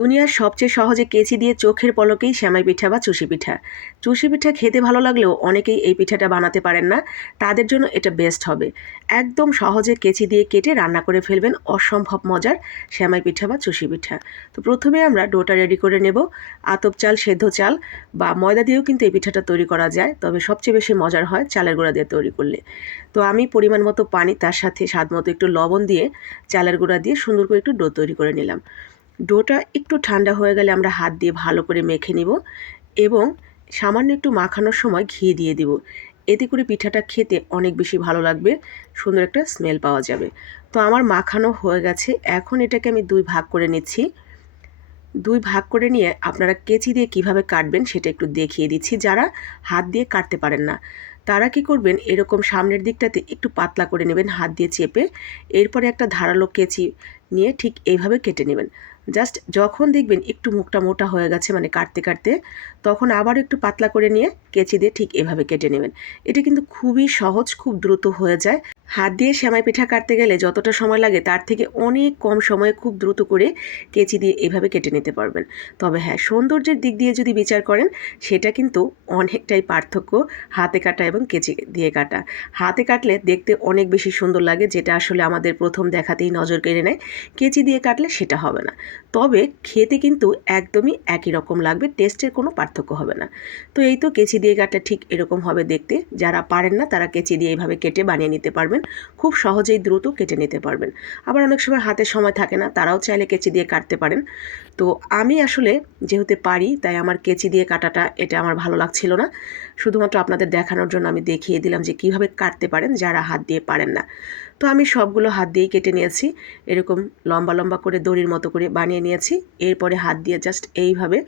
দুনিয়ার সবচেয়ে সহজে কেচি দিয়ে চোখের পলকেই শ্যামাই পিঠা বা চুষি পিঠা। চুষি পিঠা খেতে ভালো লাগলেও অনেকেই এই পিঠাটা বানাতে পারেন না। তাদের জন্য এটা বেস্ট হবে। একদম সহজে কেচি দিয়ে কেটে রান্না করে ফেলবেন অসম্ভব মজার শ্যামাই পিঠা বা চুষি পিঠা। তো প্রথমে আমরা ডোটা রেডি করে নেব। আতপ চাল, সেদ্ধ চাল বা ময়দা দিয়েও কিন্তু এই পিঠাটা তৈরি করা যায়। তবে সবচেয়ে বেশি মজার হয় চালের গুঁড়া দিয়ে তৈরি করলে। তো আমি পরিমাণ মতো পানি, তার সাথে স্বাদ মতো একটু লবণ দিয়ে চালের গুঁড়া দিয়ে সুন্দর করে একটু ডো তৈরি করে নিলাম। ডোটা একটু ঠান্ডা হয়ে গেলে আমরা হাত দিয়ে ভালো করে মেখে নিব এবং সামান্য একটু মাখানোর সময় ঘি দিয়ে দিব। এতে করে পিঠাটা খেতে অনেক বেশি ভালো লাগবে, সুন্দর একটা স্মেল পাওয়া যাবে। তো আমার মাখানো হয়ে গেছে, এখন এটাকে আমি দুই ভাগ করে নিচ্ছি। দুই ভাগ করে নিয়ে আপনারা কেচি দিয়ে কীভাবে কাটবেন সেটা একটু দেখিয়ে দিচ্ছি। যারা হাত দিয়ে কাটতে পারেন না, তারা কি করবেন, এরকম সামনের দিকটাতে একটু পাতলা করে নেবেন, হাত দিয়ে চেপে। এরপরে একটা ধারালো কেচি নিয়ে ঠিক এইভাবে কেটে নেবেন। জাস্ট যখন দেখবেন একটু মুখটা মোটা হয়ে গেছে মানে কাটতে কাটতে, তখন আবার একটু পাতলা করে নিয়ে কেচি দিয়ে ঠিক এভাবে কেটে নেবেন। এটা কিন্তু খুবই সহজ, খুব দ্রুত হয়ে যায়। হাত দিয়ে সেমাই পিঠা কাটতে গেলে যতটা সময় লাগে তার থেকে অনেক কম সময়ে খুব দ্রুত করে কেচি দিয়ে এভাবে কেটে নিতে পারবেন। তবে হ্যাঁ সৌন্দর্যের দিক দিয়ে যদি বিচার করেন, সেটা কিন্তু অনেকটাই পার্থক্য হাতে কাটা এবং কেচি দিয়ে কাটা। হাতে কাটলে দেখতে অনেক বেশি সুন্দর লাগে, যেটা আসলে আমাদের প্রথম দেখাতেই নজর কেড়ে নেয়। কেচি দিয়ে কাটলে সেটা হবে না। তবে খেতে কিন্তু একদমই একই রকম লাগবে, টেস্টের কোনো পার্থক্য হবে না। তো এই তো কেচি দিয়ে কাটলে ঠিক এরকম হবে দেখতে। যারা পারেন না, তারা কেচি দিয়ে এইভাবে কেটে বানিয়ে নিতে পারবেন, খুব সহজেই দ্রুত কেটে নিতে পারবেন। আবার অনেক সময় হাতে সময় থাকে না, তারাও চাইলে কেচি দিয়ে কাটতে পারেন। তো আমি আসলে যেহেতু পারি, তাই আমার কেচি দিয়ে কাটাটা এটা আমার ভালো লাগছিল না। শুধুমাত্র আপনাদের দেখানোর জন্য আমি দেখিয়ে দিলাম যে কীভাবে কাটতে পারেন যারা হাত দিয়ে পারেন না। তো আমি সবগুলো হাত দিয়েই কেটে নিয়েছি। এরকম লম্বা লম্বা করে দড়ির মতো করে বানিয়ে নিয়েছি। এরপরে হাত দিয়ে জাস্ট এইভাবে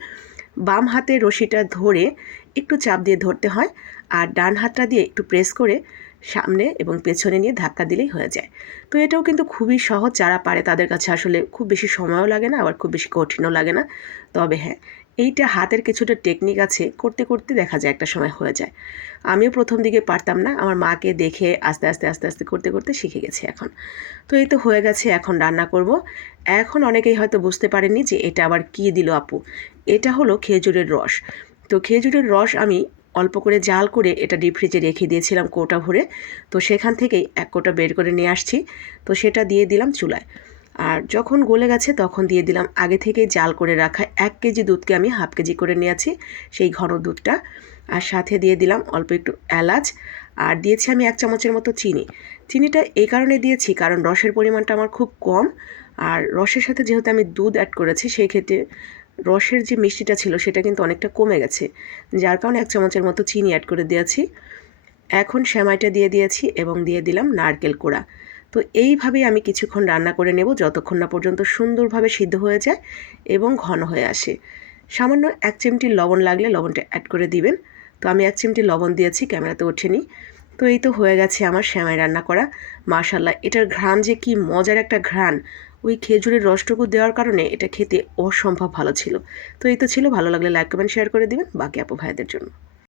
বাম হাতে রশিটা ধরে একটু চাপ দিয়ে ধরতে হয়। আর ডান হাতটা দিয়ে একটু প্রেস করে সামনে এবং পেছনে নিয়ে ধাক্কা দিলেই হয়ে যায়। তো এটাও কিন্তু খুবই সহজ, যারা পারে তাদের কাছে আসলে খুব বেশি সময়ও লাগে না, আবার খুব বেশি কঠিনও লাগে না। তবে হ্যাঁ এইটা হাতের কিছুটা টেকনিক আছে, করতে করতে দেখা যায় একটা সময় হয়ে যায়। আমিও প্রথম দিকে পারতাম না, আমার মাকে দেখে আস্তে আস্তে আস্তে আস্তে করতে করতে শিখে গেছি এখন। তো এই তো হয়ে গেছে, এখন রান্না করব। এখন অনেকেই হয়তো বুঝতে পারেননি যে এটা আবার কী দিল আপু? এটা হলো খেজুরের রস। তো খেজুরের রস আমি অল্প করে জাল করে এটা ডিপ ফ্রিজে রেখে দিয়েছিলাম কোটা ভরে। তো সেখান থেকেই এক কোটা বের করে নিয়ে আসছি। তো সেটা দিয়ে দিলাম চুলায়। আর যখন গলে গেছে তখন দিয়ে দিলাম আগে থেকে জাল করে রাখা এক কেজি দুধকে আমি হাফ কেজি করে নিয়েছি সেই ঘন দুধটা। আর সাথে দিয়ে দিলাম অল্প একটু এলাচ। আর দিয়েছি আমি এক চামচের মতো চিনি। চিনিটা এই কারণে দিয়েছি কারণ রসের পরিমাণটা আমার খুব কম। আর রসের সাথে যেহেতু আমি দুধ অ্যাড করেছি, সেই ক্ষেত্রে রসের যে মিষ্টিটা ছিল সেটা কিন্তু অনেকটা কমে গেছে, যার কারণে এক চামচের মতো চিনি অ্যাড করে দিয়েছি। এখন শ্যামাইটা দিয়ে দিয়েছি এবং দিয়ে দিলাম নারকেল কোড়া। তো এইভাবেই আমি কিছুক্ষণ রান্না করে নেব যতক্ষণ না পর্যন্ত সুন্দরভাবে সিদ্ধ হয়ে যায় এবং ঘন হয়ে আসে। সামান্য এক চিমটি লবণ লাগলে লবণটা অ্যাড করে দিবেন। তো আমি এক চিমটি লবণ দিয়েছি, ক্যামেরাতে ওঠেনি তো এই তো হয়ে গেছে আমার শ্যামাই রান্না করা। মাশাল্লাহ এটার ঘ্রাণ যে কি মজার একটা ঘ্রাণ। ওই খেজুরের রসটুকু দেওয়ার কারণে এটা খেতে অসম্ভব ভালো ছিল। তো এই তো ছিল, ভালো লাগলে লাইক কমেন্ট শেয়ার করে দিবেন। বাকি আপু ভাইদের জন্য।